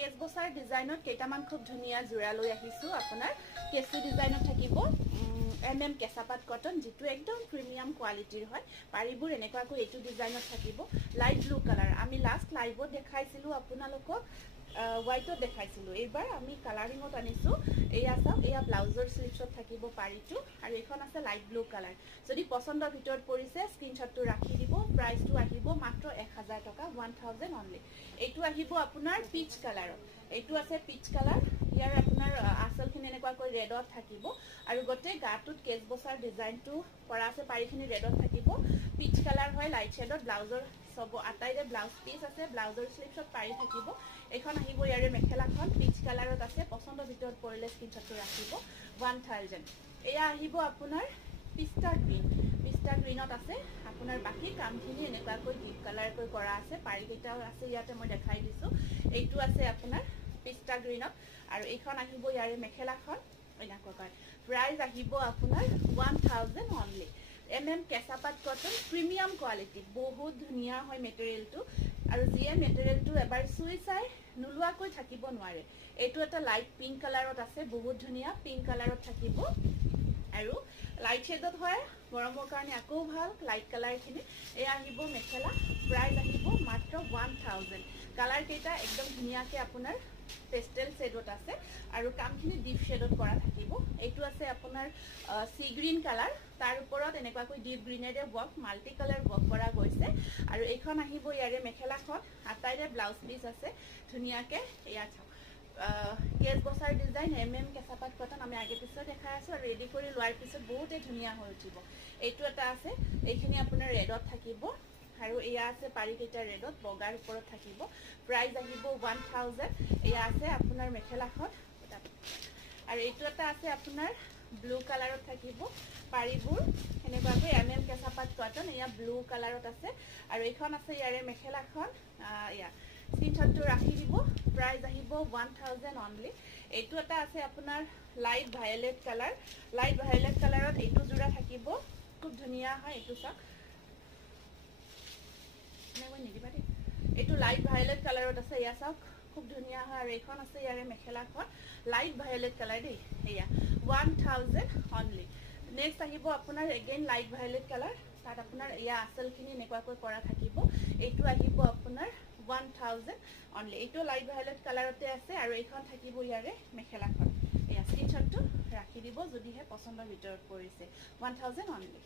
case বসাৰ ডিজাইনত কেইটামান খুব ধুনীয়া জোৰা লৈ আহিছো আপোনাৰ কেসি ডিজাইনত থাকিব এমএম কেঁচাপাত কটন যেটো একদম প্ৰিমিয়াম কোৱালিটিৰ হয় পাৰিবোৰ এনেকুৱাকৈ এটো ডিজাইনত থাকিব লাইট ব্লু কালাৰ আমি লাষ্ট লাইভত দেখাইছিলো আপোনালোকক হোৱাইটত দেখাইছিলো এবাৰ আমি কালাৰিঙত আনিছো এয়া চাওক এয়া ব্লাউজৰ স্লিভছত থাকিব পাৰিটো আৰু এখন আছে লাইট ব্লু কালাৰ যদি পছন্দৰ ভিতৰত পৰিছে স্ক্ৰিনশ্বটটো ৰাখি দিব প্ৰাইসটো আহিব মাত্ৰ 1000 টকা 1000 অনলি এইটো আহিব আপোনাৰ পিচ কালাৰ এইটো আছে পিচ কালাৰ ইয়াৰ আপোনাৰ আসলখিনি এনেকুৱাকৈ ৰেডত থাকিব আৰু গটে গাটুত কেস বসাৰ ডিজাইনটো কৰা আছে পাৰিখিনি ৰেডত থাকিব পিচ কালাৰ হয় লাইট শেডত ব্লাউজৰ সব আটাইৰে ব্লাউজ পিস আছে ব্লাউজৰ স্লিভছত পাৰি থাকিব এখন আহিব ইয়াৰে মেখেলাখন পিচ কালাৰত আছে পছন্দৰ ভিতৰত পৰিলে স্ক্ৰিনশ্বটটো ৰাখিব 1000 এয়া আহিব আপোনাৰ পিস্তা গ্ৰীনত আছে আপোনাৰ বাকি কামখিনি এনেকুৱাকৈ ডিপ কালাৰকৈ কৰা আছে পাৰি কেইটাও আছে ইয়াতে মই দেখাই দিছো এইটো আছে আপোনাৰ পিস্তা গ্ৰীনত আৰু এইখন আহিব ইয়াৰে মেখেলাখন এনেকুৱাকৈ প্ৰাইস আহিব আপোনাৰ 1000 অনলি এমএম কেঁচাপাত কটন প্ৰিমিয়াম কোৱালিটি বহুত ধুনিয়া হয় মেটেৰিয়েলটো আৰু জিএ মেটেৰিয়েলটো এবাৰ সুই চাই নুলুৱাকৈ থাকিব নোৱাৰে এইটো এটা লাইট পিংক কালাৰত আছে বহুত ধুনিয়া পিংক কালাৰত থাকিব আৰু লাইট শেডত হয় গৰমৰ কাৰণে আকো ভাল লাইট কালাৰখিনি এ আহিব মেখেলা প্ৰাইস আহিব মাত্ৰ 1000 কালাৰ কেইটা একদম ধুনিয়াকে আপোনাৰ পেস্টেল শেডত আছে আৰু কামখিনি ডিপ শেডত কৰা থাকিব এইটো আছে আপোনাৰ সি গ্ৰীন কালাৰ তাৰ ওপৰত এনেকুৱাকৈ ডিপ গ্ৰীনেৰে ওয়াৰ্ক মাল্টি কালাৰ ওয়াৰ্ক কৰা গৈছে আৰু এইখন আহিব ইয়াৰে মেখেলাখন আটাইৰে ব্লাউজ পিস আছে ধুনিয়াকে ইয়া চাওক কেস বসাৰ ডিজাইন এমএম কেঁচাপাত কটন আমি আগে পিছত দেখাই আছো আৰু ৰেডি কৰি লোৱাৰ পিছত বহুতে ধুনিয়া হৈ উঠিব এইটো এটা আছে এইখিনি আপোনাৰ ৰেডত থাকিব আৰু এয়া আছে পাৰি কেইটা ৰেডত বগাৰ ওপৰত থাকিব প্ৰাইস আহিব 1000 এয়া আছে আপোনাৰ মেখেলাখন আৰু এইটো এটা আছে আপোনাৰ ব্লু কালাৰত থাকিব পাৰিবোৰ এনেকুৱাকৈ এমএম কেঁচাপাত কটন এয়া ব্লু কালাৰত আছে আৰু এইখন আছে ইয়াৰে মেখেলাখন এয়া স্ক্ৰিনশ্বটটো ৰাখি দিব প্ৰাইস আহিব 1000 অনলি এইটো এটা আছে আপোনাৰ লাইট ভায়োলেট কালাৰত এইটো জোৰা থাকিব খুব ধুনিয়া হয় এইটো চাওক এইটো লাইট ভায়োলেট কালাৰত আছে ইয়া চাওক খুব ধুনিয়া হয় আৰু এইখন আছে ইয়াৰে মেখেলাখন লাইট ভায়োলেট কালাৰ দেই এয়া 1000 অনলি নেক্সট আহিব আপোনাৰ এগেইন লাইট ভায়োলেট কালাৰ তাত আপোনাৰ ইয়া আসলখিনি নেকুৱাকৈ কৰা থাকিব এইটো আহিব আপোনাৰ 1000 অনলি এইটো লাইট ভায়োলেট কালাৰতে আছে আৰু এইখন থাকিব ইয়াৰে মেখেলাখন এয়া স্ক্ৰিনশ্বটটো ৰাখি দিব যদিহে পছন্দৰ ভিতৰত পৰিছে 1000 অনলি